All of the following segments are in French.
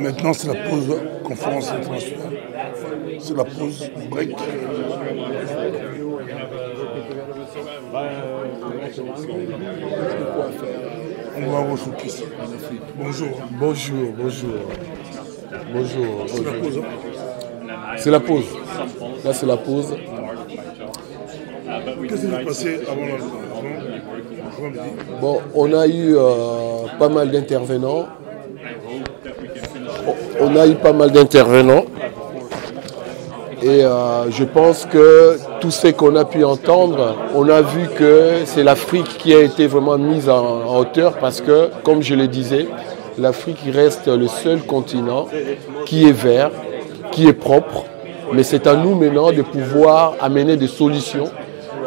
Maintenant, c'est la pause conférence internationale. C'est la pause break. On va refocus en Afrique. Bonjour. Bonjour. C'est la pause. C'est la pause. Là, c'est la pause. Qu'est-ce qui s'est passé avant le midi? Bon, on a eu pas mal d'intervenants. Et je pense que tout ce qu'on a pu entendre, on a vu que c'est l'Afrique qui a été vraiment mise en hauteur parce que, comme je le disais, l'Afrique reste le seul continent qui est vert, qui est propre. Mais c'est à nous maintenant de pouvoir amener des solutions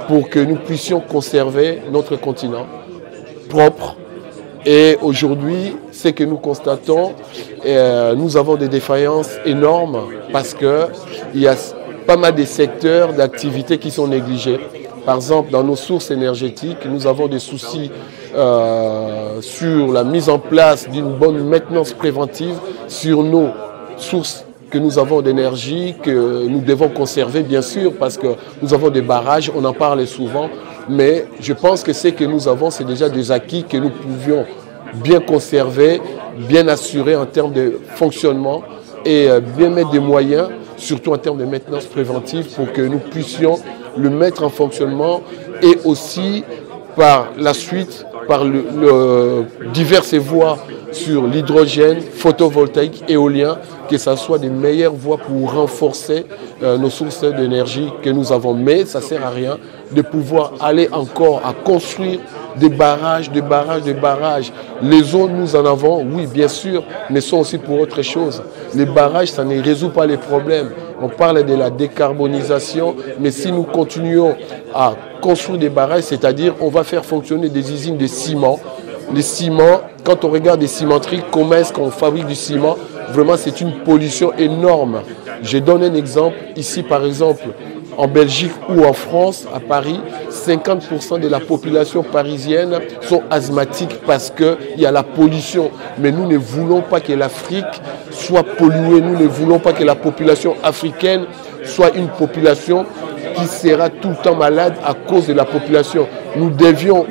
pour que nous puissions conserver notre continent propre. Et aujourd'hui, ce que nous constatons, nous avons des défaillances énormes parce qu'il y a pas mal de secteurs d'activité qui sont négligés. Par exemple, dans nos sources énergétiques, nous avons des soucis sur la mise en place d'une bonne maintenance préventive sur nos sources que nous avons d'énergie, que nous devons conserver bien sûr parce que nous avons des barrages, on en parle souvent, mais je pense que ce que nous avons, c'est déjà des acquis que nous pouvions bien conserver, bien assurer en termes de fonctionnement et bien mettre des moyens, surtout en termes de maintenance préventive pour que nous puissions le mettre en fonctionnement et aussi par la suite, par diverses voies sur l'hydrogène, photovoltaïque, éolien, que ce soit des meilleures voies pour renforcer nos sources d'énergie que nous avons. Mais ça ne sert à rien de pouvoir aller encore à construire des barrages. Les zones, nous en avons, oui, bien sûr, mais sont aussi pour autre chose. Les barrages, ça ne résout pas les problèmes. On parle de la décarbonisation, mais si nous continuons à construire des barrages, c'est-à-dire on va faire fonctionner des usines de ciment. Les ciments, quand on regarde des cimenteries, comment est-ce qu'on fabrique du ciment, vraiment c'est une pollution énorme. Je donne un exemple, ici par exemple, en Belgique ou en France, à Paris, 50% de la population parisienne sont asthmatiques parce qu'il y a la pollution. Mais nous ne voulons pas que l'Afrique soit polluée, nous ne voulons pas que la population africaine soit une population qui sera tout le temps malade à cause de la population. Nous devions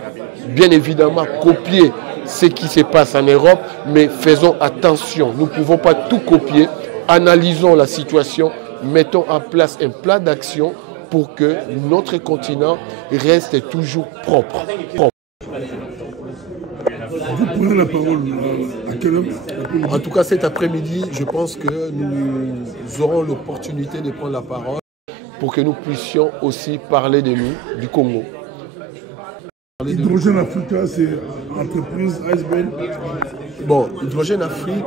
bien évidemment copier ce qui se passe en Europe, mais faisons attention. Nous ne pouvons pas tout copier. Analysons la situation, mettons en place un plan d'action pour que notre continent reste toujours propre. Vous prenez la parole à quelle heure? En tout cas, cet après-midi, je pense que nous aurons l'opportunité de prendre la parole pour que nous puissions aussi parler de nous, du Congo. Hydrogène Africa, c'est entreprise ASBL. Bon, Hydrogène Afrique,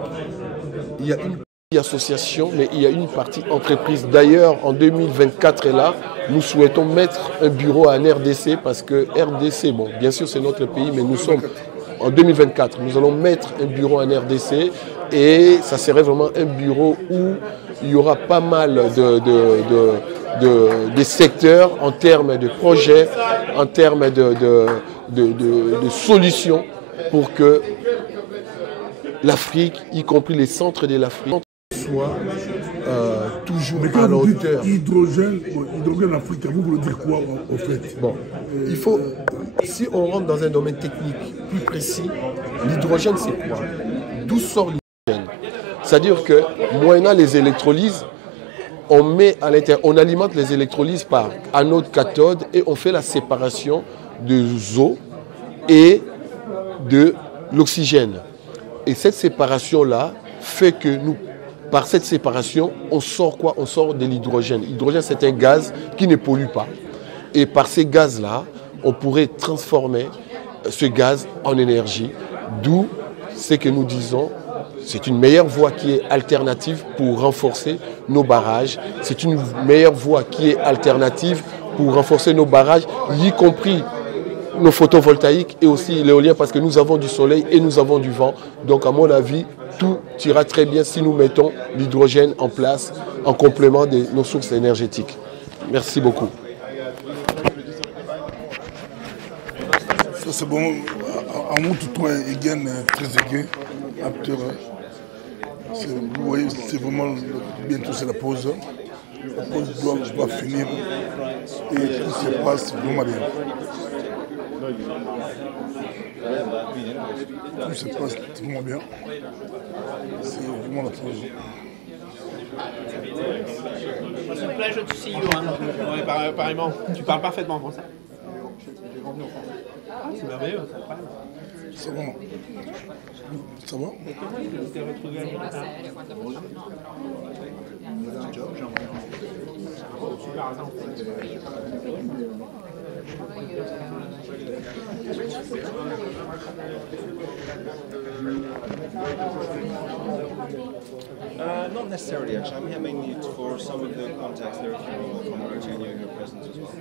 il y a une association, mais il y a une partie entreprise. D'ailleurs, en 2024, là, nous souhaitons mettre un bureau en RDC parce que RDC, bon, bien sûr, c'est notre pays, mais nous sommes en 2024. Nous allons mettre un bureau en RDC et ça serait vraiment un bureau où il y aura pas mal de secteurs en termes de projets, en termes de solutions pour que l'Afrique, y compris les centres de l'Afrique, soit toujours à la hauteur. Hydrogène Afrique, vous voulez dire quoi au fait? Bon, il faut, si on rentre dans un domaine technique plus précis, l'hydrogène c'est quoi? D'où sort l'hydrogène? C'est-à-dire que moyennant les électrolyses, on alimente les électrolyses par anode, cathode et on fait la séparation des eaux et de l'oxygène. Et cette séparation-là fait que nous, par cette séparation, on sort quoi? On sort de l'hydrogène. L'hydrogène, c'est un gaz qui ne pollue pas. Et par ces gaz-là, on pourrait transformer ce gaz en énergie. D'où ce que nous disons, c'est une meilleure voie qui est alternative pour renforcer nos barrages. C'est une meilleure voie qui est alternative pour renforcer nos barrages, y compris nos photovoltaïques et aussi l'éolien parce que nous avons du soleil et nous avons du vent. Donc à mon avis, tout ira très bien si nous mettons l'hydrogène en place en complément de nos sources énergétiques. Merci beaucoup. Ça c'est bon. À mon tout toi, Egan, très aiguë, acteur. Vous voyez, c'est vraiment bientôt c'est la pause. La pause doit finir et tout se passe vraiment bien. Tout se passe vraiment bien. C'est vraiment la pause. C'est une pleasure to see you. Ouais, pareillement. Tu parles parfaitement français. C'est merveilleux, c'est incroyable. Ça va? Ça va? Not necessarily, actually. I'm having it for some of the contacts there from Mauritania and your presence as well.